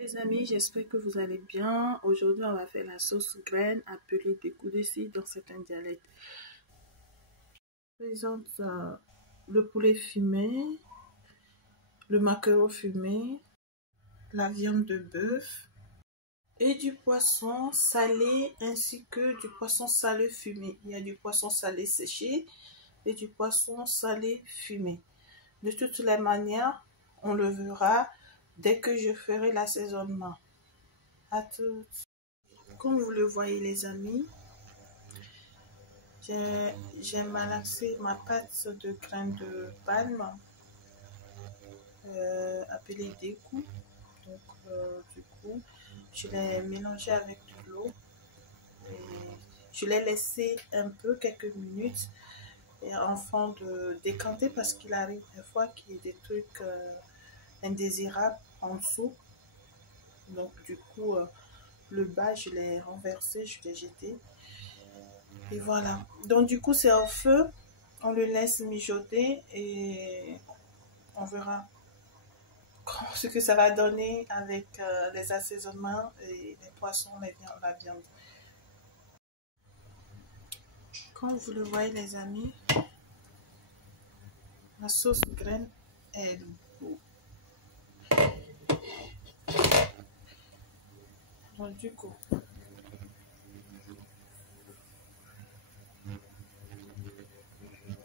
Les amis, j'espère que vous allez bien. Aujourd'hui, on va faire la sauce graine appelée découdessi dans certains dialectes. Je présente le poulet fumé, le maquereau fumé, la viande de bœuf et du poisson salé ainsi que du poisson salé fumé. Il y a du poisson salé séché et du poisson salé fumé. De toutes les manières, on le verra dès que je ferai l'assaisonnement. À toutes. Comme vous le voyez les amis, j'ai malaxé ma pâte de graines de palme appelée décou. Donc du coup, je l'ai mélangé avec de l'eau et je l'ai laissé un peu, quelques minutes, et en fond de décanter parce qu'il arrive des fois qu'il y ait des trucs indésirables en dessous. Donc du coup, le bas, je l'ai renversé, je l'ai jeté. Et voilà. Donc du coup, c'est au feu. On le laisse mijoter et on verra ce que ça va donner avec les assaisonnements et les poissons, la viande. Comme vous le voyez les amis, la sauce graine est beau. Donc du coup,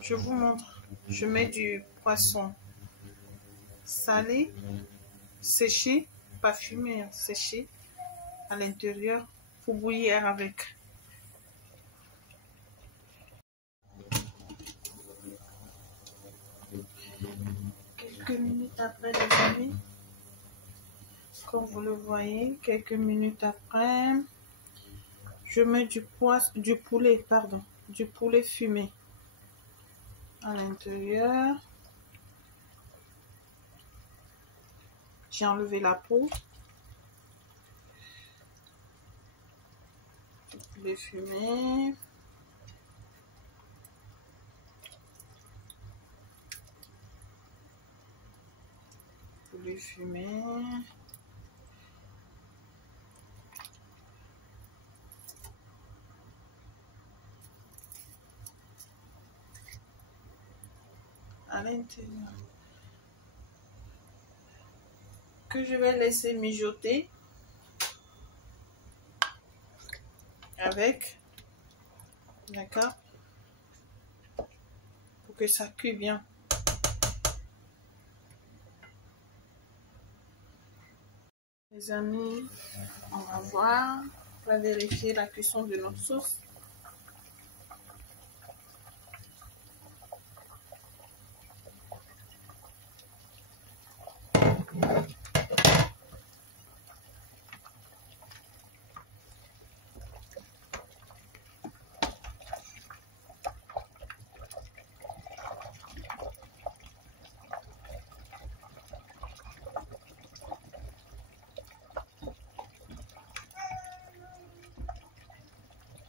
je vous montre. Je mets du poisson salé, séché, pas fumé, séché à l'intérieur pour bouillir avec. Quelques minutes après les amis, comme vous le voyez, quelques minutes après, je mets du poulet fumé à l'intérieur. J'ai enlevé la peau du poulet fumé. Poulet fumé. À l'intérieur. Que je vais laisser mijoter avec, d'accord, pour que ça cuise bien. Les amis, on va voir, on va vérifier la cuisson de notre sauce.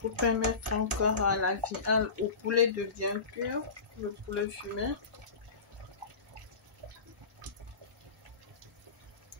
Pour permettre encore à au poulet de bien cuire, le poulet fumé.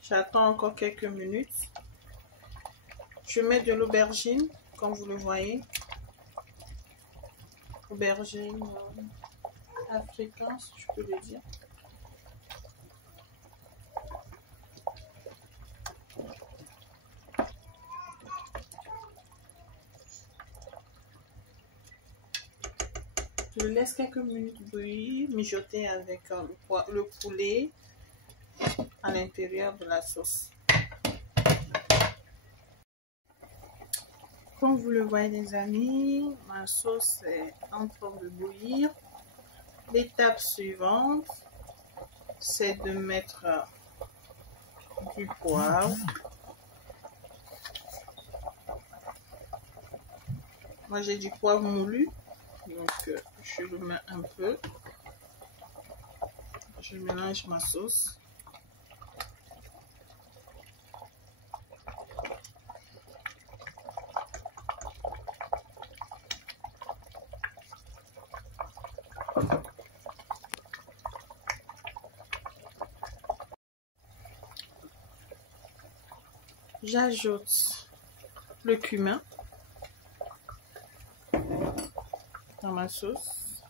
J'attends encore quelques minutes. Je mets de l'aubergine, comme vous le voyez. Aubergine africaine, si je peux le dire. Je laisse quelques minutes bouillir, mijoter avec le poulet à l'intérieur de la sauce. Comme vous le voyez les amis, ma sauce est en train de bouillir. L'étape suivante, c'est de mettre du poivre. Moi j'ai du poivre moulu, donc je le mets un peu. Je mélange ma sauce. J'ajoute le cumin dans ma sauce.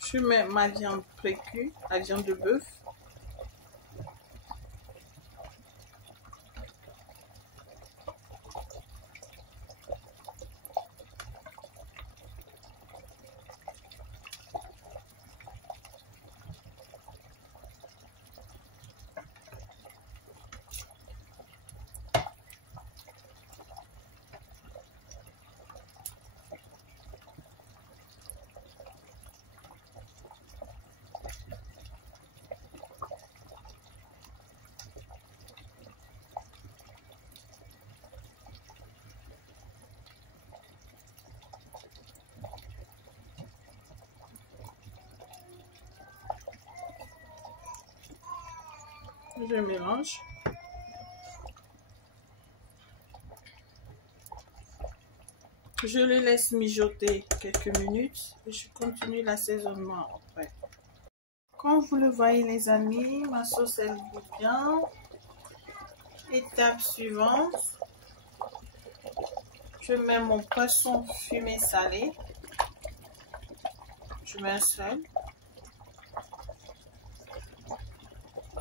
Je mets ma viande pré-cuite, la viande de bœuf. Je mélange. Je le laisse mijoter quelques minutes et je continue l'assaisonnement après. Comme vous le voyez les amis, ma sauce elle bout bien. Étape suivante, je mets mon poisson fumé salé. Je mets un seul.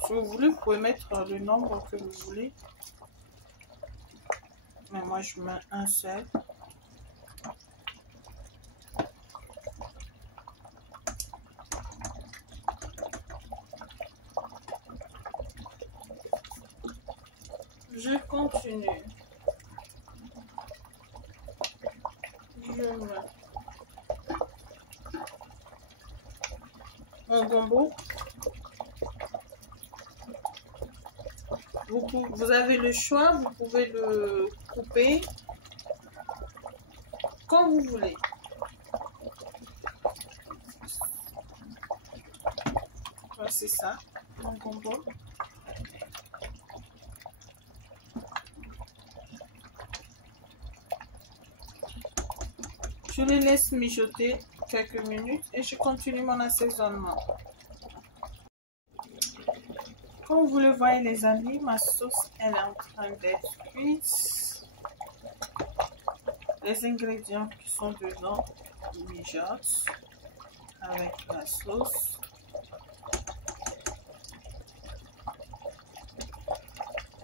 Si vous voulez, vous pouvez mettre le nombre que vous voulez. Mais moi, je mets un seul. Je continue. Je mets mon gombo. Vous avez le choix, vous pouvez le couper quand vous voulez. Voilà, c'est ça, mon gombo. Je les laisse mijoter quelques minutes et je continue mon assaisonnement. Comme vous le voyez les amis, ma sauce elle est en train d'être cuite. Les ingrédients qui sont dedans mijotent avec la sauce.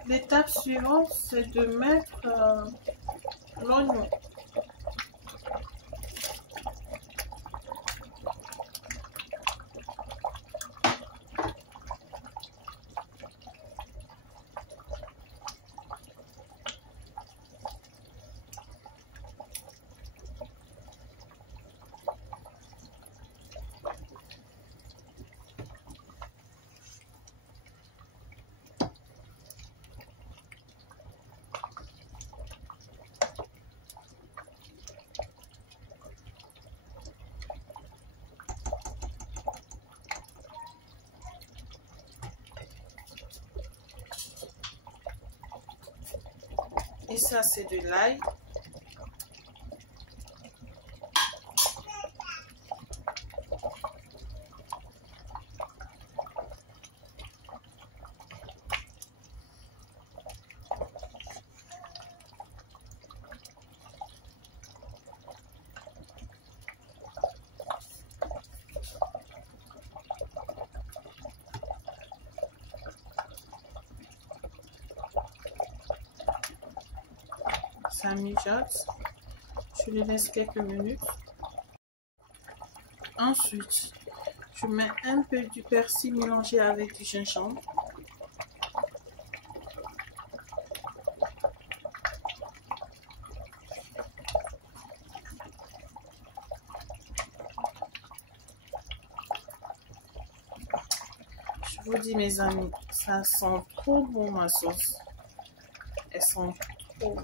L'étape suivante, c'est de mettre l'oignon. Et ça, c'est de l'ail. Ça mijote. Je les laisse quelques minutes. Ensuite, je mets un peu du persil mélangé avec du gingembre. Je vous dis mes amis, ça sent trop bon ma sauce. Elle sent trop bon.